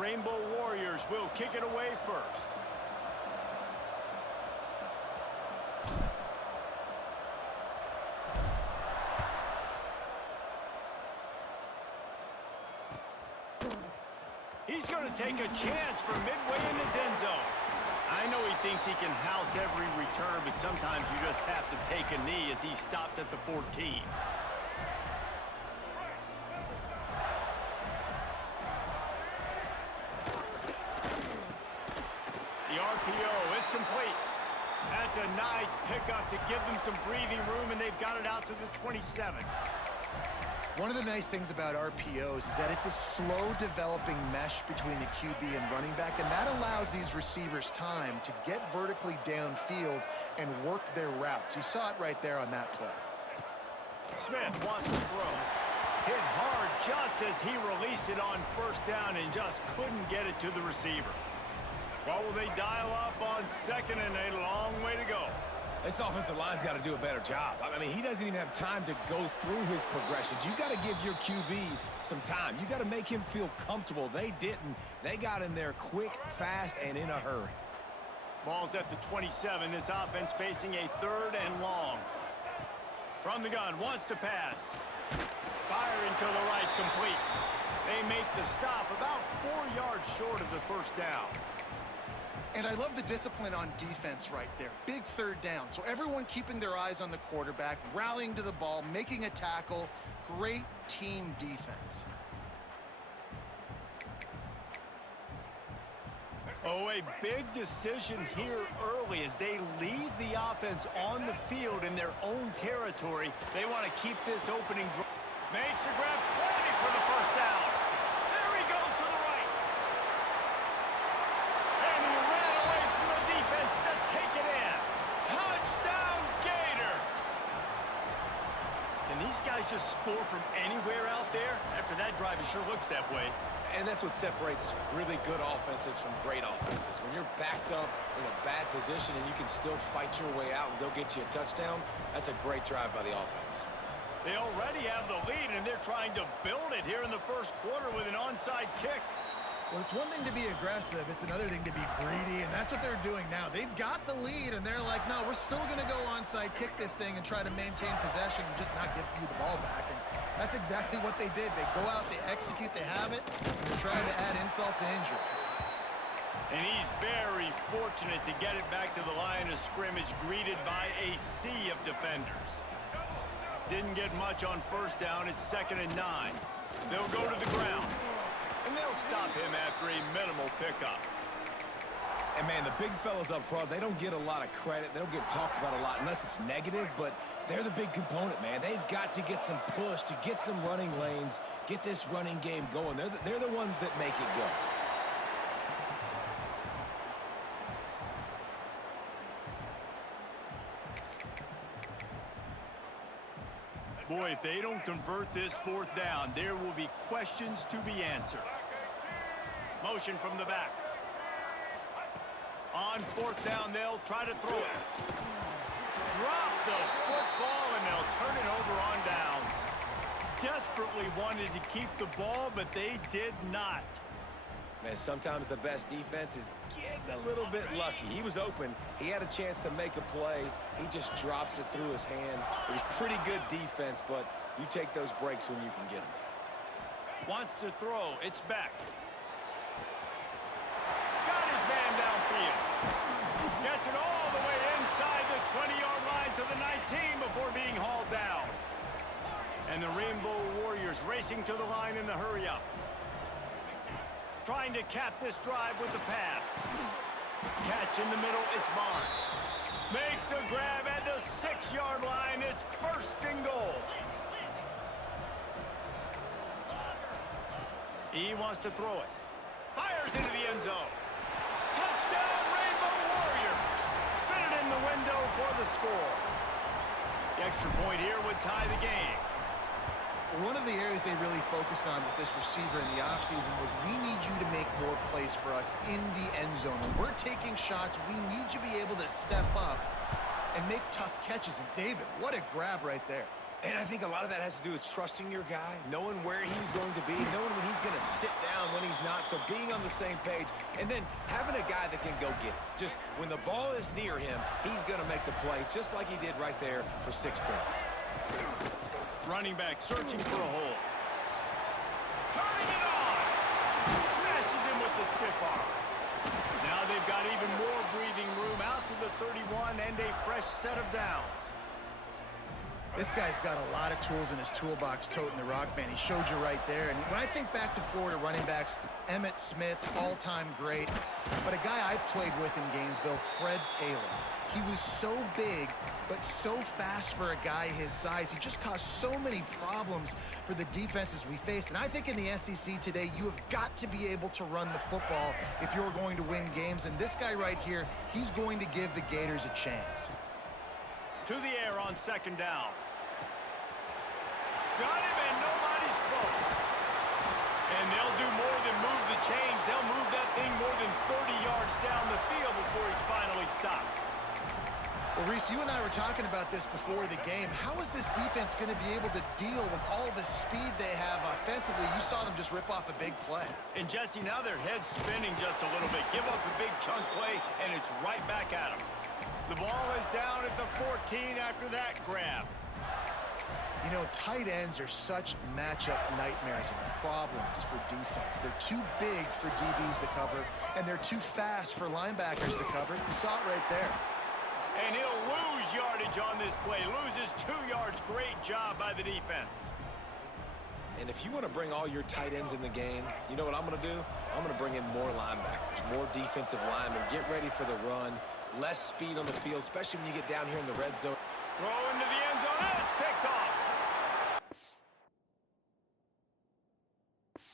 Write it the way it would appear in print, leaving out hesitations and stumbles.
Rainbow Warriors will kick it away first. He's going to take a chance from midway in his end zone. I know he thinks he can house every return, but sometimes you just have to take a knee as he stopped at the 14. The RPO, it's complete. That's a nice pickup to give them some breathing room, and they've got it out to the 27. One of the nice things about RPOs is that it's a slow-developing mesh between the QB and running back, and that allows these receivers time to get vertically downfield and work their routes. You saw it right there on that play. Smith wants to throw. Hit hard just as he released it on first down and just couldn't get it to the receiver. What will they dial up on second and a long way to go? This offensive line's got to do a better job. I mean, he doesn't even have time to go through his progressions. You got to give your QB some time. You got to make him feel comfortable. They didn't. They got in there quick, fast, and in a hurry. Ball's at the 27. This offense facing a 3rd and long. From the gun, wants to pass. Firing to the right, complete. They make the stop about 4 yards short of the first down. And I love the discipline on defense right there. Big 3rd down. So everyone keeping their eyes on the quarterback, rallying to the ball, making a tackle. Great team defense. Oh, a big decision here early as they leave the offense on the field in their own territory. They want to keep this opening drive. Makes the grab, plenty for the first down. There he goes to the right. And he ran away from the defense to take it in. Touchdown, Gators. Can these guys just score from anywhere out there? After that drive, it sure looks that way. And that's what separates really good offenses from great offenses. When you're backed up in a bad position and you can still fight your way out and they'll get you a touchdown, that's a great drive by the offense. They already have the lead, and they're trying to build it here in the first quarter with an onside kick. Well, it's one thing to be aggressive. It's another thing to be greedy, and that's what they're doing now. They've got the lead, and they're like, no, we're still going to go onside kick this thing and try to maintain possession and just not give you the ball back. And that's exactly what they did. They go out, they execute, they have it, and they're trying to add insult to injury. And he's very fortunate to get it back to the line of scrimmage, greeted by a sea of defenders. Didn't get much on first down. It's 2nd and 9. They'll go to the ground. And they'll stop him after a minimal pickup. And, man, the big fellas up front, they don't get a lot of credit. They don't get talked about a lot unless it's negative, but they're the big component, man. They've got to get some push, to get some running lanes, get this running game going. They're the ones that make it go. Boy, if they don't convert this 4th down, there will be questions to be answered. Motion from the back. On 4th down, they'll try to throw it. Drop the football, and they'll turn it over on downs. Desperately wanted to keep the ball, but they did not. Man, sometimes the best defense is getting a little bit lucky. He was open. He had a chance to make a play. He just drops it through his hand. It was pretty good defense, but you take those breaks when you can get them. Wants to throw. It's back. Got his man downfield. Gets it all the way inside the 20-yard line to the 19 before being hauled down. And the Rainbow Warriors racing to the line in the hurry-up. Trying to cap this drive with the pass. Catch in the middle, it's Barnes. Makes the grab at the 6-yard line. It's 1st and goal. He wants to throw it. Fires into the end zone. Touchdown, Rainbow Warriors. Fit it in the window for the score. The extra point here would tie the game. One of the areas they really focused on with this receiver in the offseason was we need you to make more plays for us in the end zone. When we're taking shots, we need you to be able to step up and make tough catches. And David, what a grab right there. And I think a lot of that has to do with trusting your guy, knowing where he's going to be, knowing when he's going to sit down, when he's not, so being on the same page, and then having a guy that can go get it. Just when the ball is near him, he's going to make the play, just like he did right there for 6 points. Running back searching for a hole. Turning it on! Smashes him with the stiff arm. Now they've got even more breathing room out to the 31 and a fresh set of downs. This guy's got a lot of tools in his toolbox toting the rock, man. He showed you right there. And when I think back to Florida running backs, Emmitt Smith, all-time great. But a guy I played with in Gainesville, Fred Taylor. He was so big, but so fast for a guy his size. He just caused so many problems for the defenses we faced. And I think in the SEC today, you have got to be able to run the football if you're going to win games. And this guy right here, he's going to give the Gators a chance. To the air on second down. Got him, and nobody's close. And they'll do more than move the chains. They'll move that thing more than 30 yards down the field before he's finally stopped. Well, Reese, you and I were talking about this before the game. How is this defense going to be able to deal with all the speed they have offensively? You saw them just rip off a big play. And, Jesse, now their head's spinning just a little bit. Give up a big chunk play, and it's right back at them. The ball is down at the 14 after that grab. You know, tight ends are such matchup nightmares and problems for defense. They're too big for DBs to cover, and they're too fast for linebackers to cover. You saw it right there. And he'll lose yardage on this play. Loses 2 yards. Great job by the defense. And if you want to bring all your tight ends in the game, you know what I'm going to do? I'm going to bring in more linebackers, more defensive linemen. Get ready for the run. Less speed on the field, especially when you get down here in the red zone. Throw into the end zone, and it's picked off.